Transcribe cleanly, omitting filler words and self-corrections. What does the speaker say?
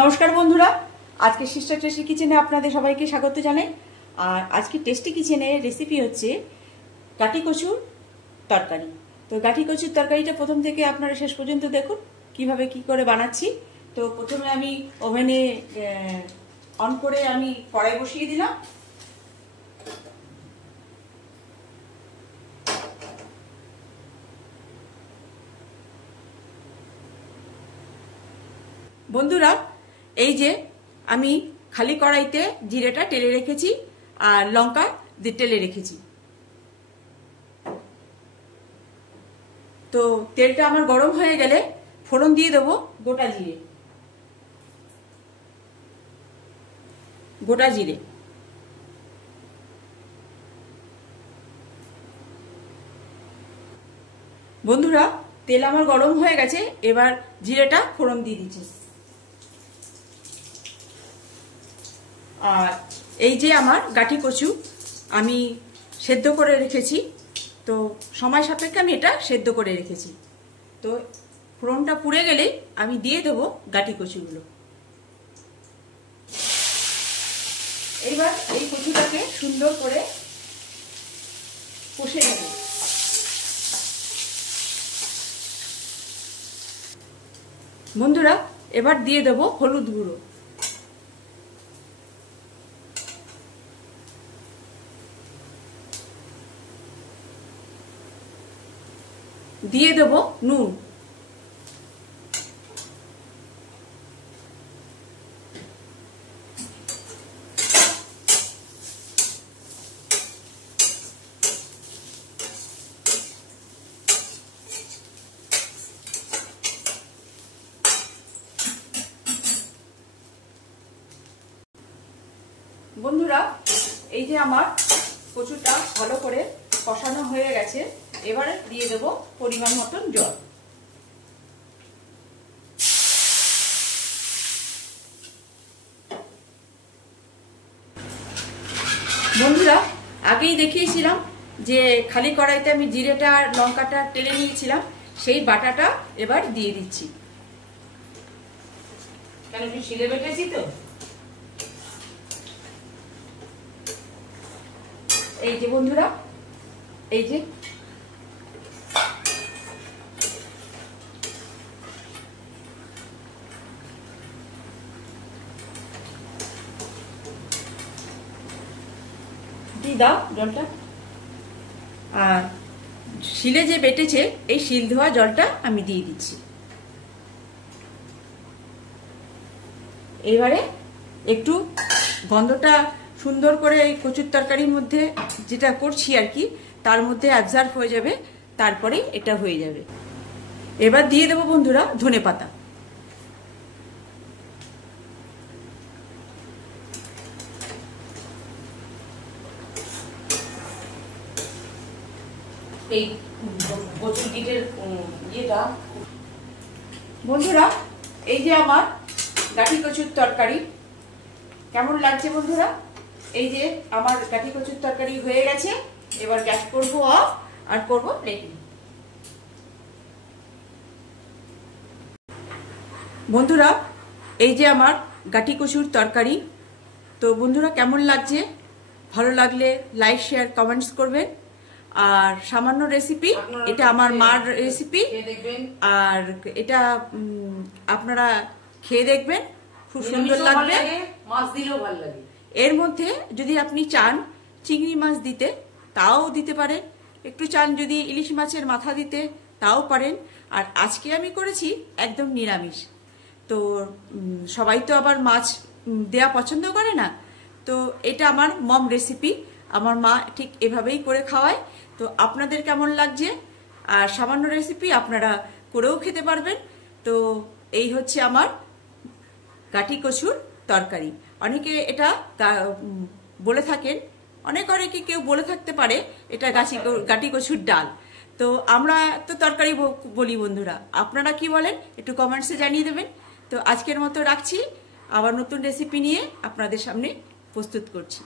নমস্কার বন্ধুরা, আজকে সিস্টার টেস্টি কিচেনে আপনাদের সবাইকে স্বাগত জানাই। আর আজকে টেস্টি কিচেনের রেসিপি হচ্ছে গাঠি কচুর তরকারি। তো গাঠি কচুর তরকারিটা প্রথম থেকে আপনারা শেষ পর্যন্ত দেখুন কিভাবে কি করে বানাচ্ছি। তো প্রথমে আমি ওভেনে অন করে আমি কড়াই বসিয়ে দিলাম। বন্ধুরা, এই যে আমি খালি কড়াইতে জিরেটা টেলে রেখেছি আর লঙ্কা টেলে রেখেছি। তো তেলটা আমার গরম হয়ে গেলে ফোড়ন দিয়ে দেবো গোটা জিরে। বন্ধুরা, তেল আমার গরম হয়ে গেছে, এবার জিরেটা ফোড়ন দিয়ে দিচ্ছি। আর এই যে আমার গাঠি কচু আমি সেদ্ধ করে রেখেছি, তো সময় সাপেক্ষে আমি এটা সেদ্ধ করে রেখেছি। তো ফোড়নটা পুড়ে গেলেই আমি দিয়ে দেবো গাঠি কচুগুলো। এইবার এই কচুটাকে সুন্দর করে কষে নেব। বন্ধুরা, এবার দিয়ে দেবো হলুদ গুঁড়ো, দিয়ে দেবো নুন, বন্ধুরা এই যে আমার কচুটা ভালো করে কষানো হয়ে গেছে, এবারে দিয়ে দেব পরিমাণ মতন জল। বন্ধুরা, আগেই দেখিয়েছিলাম যে খালি কড়াইতে আমি জিরেটা আর লঙ্কাটা টেলে নিয়েছিলাম, সেই বাটাটা এবার দিয়ে দিচ্ছি। কেন আমি শিলে বেটেছি তো। এই যে বন্ধুরা, এই যে দিয়ে দাও জলটা। আর শিলে যে বেটেছে এই শিল ধোয়া জলটা আমি দিয়ে দিচ্ছি। এবারে একটু গন্ধটা সুন্দর করে এই কচুর তরকারির মধ্যে যেটা করছি আর কি, তার মধ্যে অ্যাবজর্ব হয়ে যাবে, তারপরে এটা হয়ে যাবে। এবার দিয়ে দেবো বন্ধুরা ধনেপাতা। এই কচুর গিটের ইয়েটা। বন্ধুরা, এই যে আমার গাঠি কচুর তরকারি কেমন লাগছে বন্ধুরা? এই যে আমার গাঠি কচুর তরকারি হয়ে গেছে, এবার গ্যাস করবো অফ আর করবো প্লেটিং। বন্ধুরা, এই যে আমার গাঠি কচুর তরকারি। তো বন্ধুরা, কেমন লাগছে? ভালো লাগলে লাইক শেয়ার কমেন্টস করবেন। আর সামান্য রেসিপি, এটা আমার মার রেসিপি, আর এটা আপনারা খেয়ে দেখবেন, খুব সুন্দর লাগবে। মাছ দিলেও ভালো লাগে। এর মধ্যে যদি আপনি চান চিংড়ি মাছ দিতে তাও দিতে পারেন, একটু চান যদি ইলিশ মাছের মাথা দিতে তাও পারেন। আর আজকে আমি করেছি একদম নিরামিষ। তো সবাই তো আবার মাছ দেয়া পছন্দ করে না, তো এটা আমার মম রেসিপি, আমার মা ঠিক এভাবেই করে খাওয়ায়। তো আপনাদের কেমন লাগছে? আর সামান্য রেসিপি আপনারা করেও খেতে পারবেন। তো এই হচ্ছে আমার গাঠি কচুর তরকারি। অনেকে এটা বলে থাকেন, অনেকে কেউ বলে থাকতে পারে এটা গাঠি কচুর ডাল। তো আমরা তো তরকারি বলি বন্ধুরা, আপনারা কি বলেন একটু কমেন্টসে জানিয়ে দেবেন। তো আজকের মতো রাখছি, আবার নতুন রেসিপি নিয়ে আপনাদের সামনে প্রস্তুত করছি।